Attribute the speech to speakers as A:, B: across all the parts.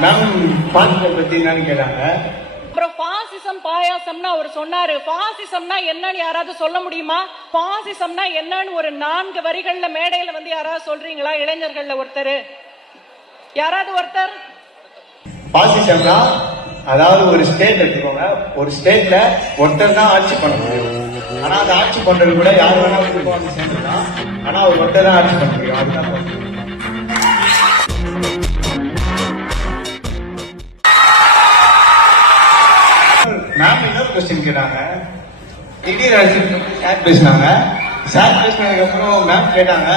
A: Ma'am பாசிசத்தை பத்தி என்னன்னு கேட்டாங்க.
B: அப்புறம் பாசிசம் பாயாசம்னா அவர் சொன்னாரு. பாசிசம்னா என்னன்னு யாராவது சொல்ல முடியுமா? பாசிசம்னா என்னன்னு ஒரு நான்கு வரிகள்ல மேடையில வந்து யாராவது சொல்றீங்களா? இளைஞர்கள்ல ஒருத்தர். யாராவது ஒருத்தர்?
A: பாசிசம்னா அதாவது ஒரு ஸ்டேட் எடுத்துக்கோங்க. ஒரு ஸ்டேட்ல ஒருத்தர் தான் ஆட்சி பண்ண முடியும் ஆனா அந்த ஆட்சி பண்றது கூட யார் வேணா குடும்பம் வந்து சேர்ந்துக்கலாம். ஆனா அவர் ஒருத்தர் தான் ஆட்சி பண்ண முடியும். அதுதான் மேம் இன்னொரு கொஸ்டின் கேட்டாங்க. திடீர் சார் பேசினாங்க. சார் பேசினதுக்கு அப்புறம் மேம் கேட்டாங்க.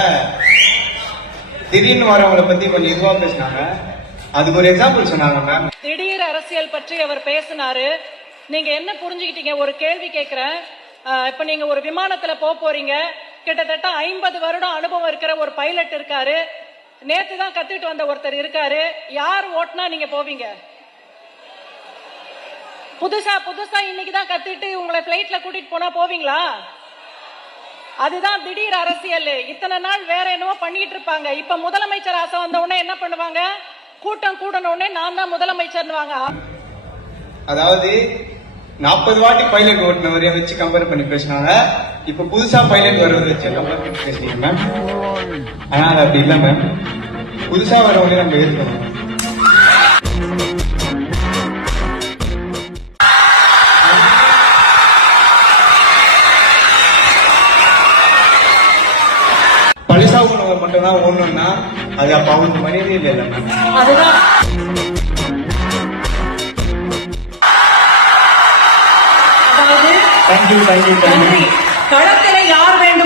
A: திடீர்னு வரவங்களை பத்தி கொஞ்சம் இதுவா பேசினாங்க. அதுக்கு ஒரு எக்ஸாம்பிள் சொன்னாங்க மேம்
B: திடீர் அரசியல் பற்றி அவர் பேசினாரு. நீங்க என்ன புரிஞ்சுக்கிட்டீங்க? ஒரு கேள்வி கேட்கிறேன் இப்ப நீங்க ஒரு விமானத்துல போக போறீங்க. கிட்டத்தட்ட ஐம்பது வருடம் அனுபவம் இருக்கிற ஒரு பைலட் இருக்காரு. நேத்து தான் கத்துக்கிட்டு வந்த ஒருத்தர் இருக்காரு. யார் ஓட்டுனா நீங்க போவீங்க? புதுசா புதுசா இன்னைக்கு தான் கத்துட்டு உங்களை பிளைட்ல கூட்டிட்டு போனா போவீங்களா? அதுதான் திடீர் அரசியல். இத்தனை நாள் வேற என்னவோ பண்ணிட்டு இருப்பாங்க. இப்ப முதலமைச்சர் ஆசை வந்த உடனே என்ன பண்ணுவாங்க? கூட்டம் கூடன உடனே நான் தான் முதலமைச்சர்னுவாங்க
A: அதாவது நாற்பது வாட்டி பைலட் ஓட்டுனவரைய வச்சு கம்பேர் பண்ணி பேசினாங்க. இப்ப புதுசா பைலட் வருவதை வச்சு கம்பேர் பண்ணி பேசுறீங்க மேம் ஆனா அது அப்படி இல்ல மேம் புதுசா வரவங்களே நம்ம ஏற்கணும் பழிசா உணவை மட்டும் தான் ஓடணும்னா அது அப்ப அவங்களுக்கு மரியாதை இல்லை இல்ல மேம்
B: அதுதான். அதாவது
A: தேங்க்யூ தேங்க்யூ தேங்க்யூ
B: நன்றி. களத்தில்